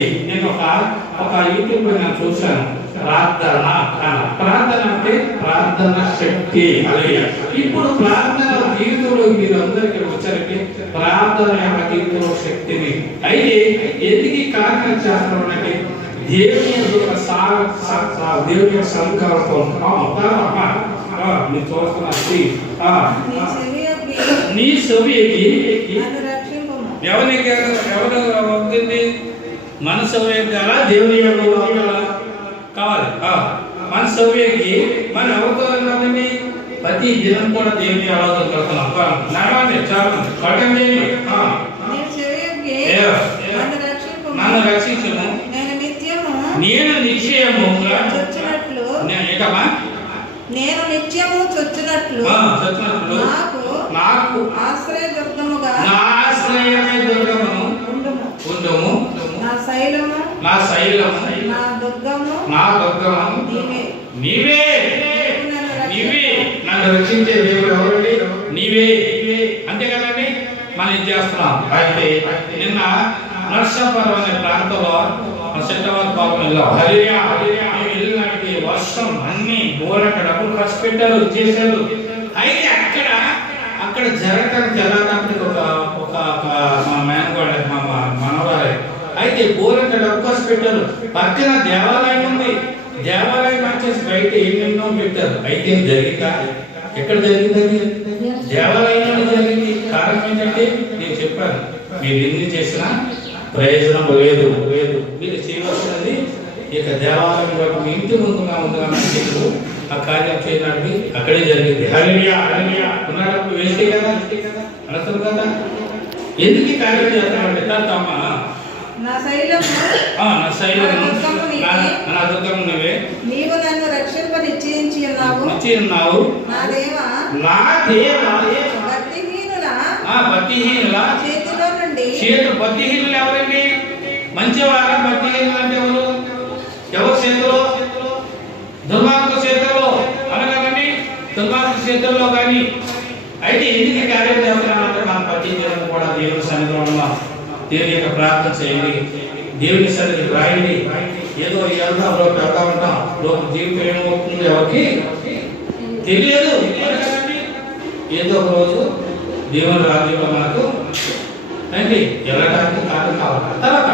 నేను ఒక యూట్యూబ్ లో నేను చూశాను. ప్రార్థన అంటే ప్రార్థన శక్తి. ఇప్పుడు ప్రార్థన జీవితంలో మీరు అందరికీ వచ్చరికి ప్రార్థన యొక్క జీవితంలో శక్తిని అయితే ఎందుకు కారణం చేస్తామంటే దేవుని యొక్క దేవుని యొక్క సంకల్పం మీరు చూస్తున్నది నీ చెవికి ఎవరు అవుతుంది మన సౌవ్యకాల దేవుని కావాలి. మన సౌవ్యకి మన ఎవరితో ఉన్నదండి ప్రతి దినం కూడా దేవుని ఆరాధన కడుతున్నాం. నడవండి చాలా కట్టండి. నన్ను రక్షించును నేను నిశ్చయము నేను నిత్యము చొచ్చినట్లు నాకు ఆశ్రయ దుర్గముగా నా ఆశ్రయమే దుర్గమును ఉండుము. నా శైలము నా దుర్గము నీవే నన్ను రక్షించే దేవుడు ఎవరండి? నీవే. అంతే కదండి. మనం ఇది చేస్తున్నాం. అయితే నిన్న నర్సాపురం అనే ప్రాంతంలో సెట్టవారి పాపం వెళ్ళాం. వెళ్ళినట్టు వర్షం అన్ని బోరక డబ్బులు ఖర్చు పెట్టారు చేశారు. అయితే అక్కడ జరగడానికి జరగడానికి ఒక మేనగోడ మనవారే అయితే బోరక డబ్బు ఖర్చు పెట్టారు. పక్కన దేవాలయం ఉంది. దేవాలయం వచ్చేసి బయట ఎన్నెన్నో పెట్టారు. అయితే జరిగిందా? ఎక్కడ జరిగింది? దేవాలయంలో జరిగింది. కారణం ఏంటంటే నేను చెప్పాను, మీరు ఎన్ని చేసినా ప్రయోజనం లేదు. మీరు చేయవలసినది ఇక దేవాలయంలో మీ ఇంటి ముందుగా మీకు ఆ కార్యం చేయడానికి అక్కడే జరిగింది. ఉన్నప్పుడు వెళ్తే కదా అర్థం కదా. ఎందుకు ఈ కార్యం చేస్తామంటే తమ్మ నా శైలము నా దుర్గము నువ్వే. నీవు నన్ను రక్షింప నిశ్చయించి ఉన్నావు. నా దేవా భక్తిహీనుల భక్తిహీనులు ఎవరండి? మంచివారా? భక్తిహీనులు అంటే ఎవరు చేతిలో? దుర్మార్గ చేతుల్లో అనగానే దుర్మార్గ చేతుల్లో కానీ. అయితే ఎందుకు కార్యం చేస్తున్నామంటే మన ప్రతి దినం కూడా దేవుని సన్నిధిలో దేవుని యొక్క ప్రార్థన చేయండి. దేవుని సన్నిధి రాయండి. ఏదో వెళ్తాంలో పెడతా ఉంటాం. లోక జీవితం ఏమవుతుందో ఎవరికి తెలియదు. ఏదో ఒక రోజు దేవుని రాజ్యంలో మనకు అంటే వెళ్ళడానికి కారణం కావాలి. తర్వాత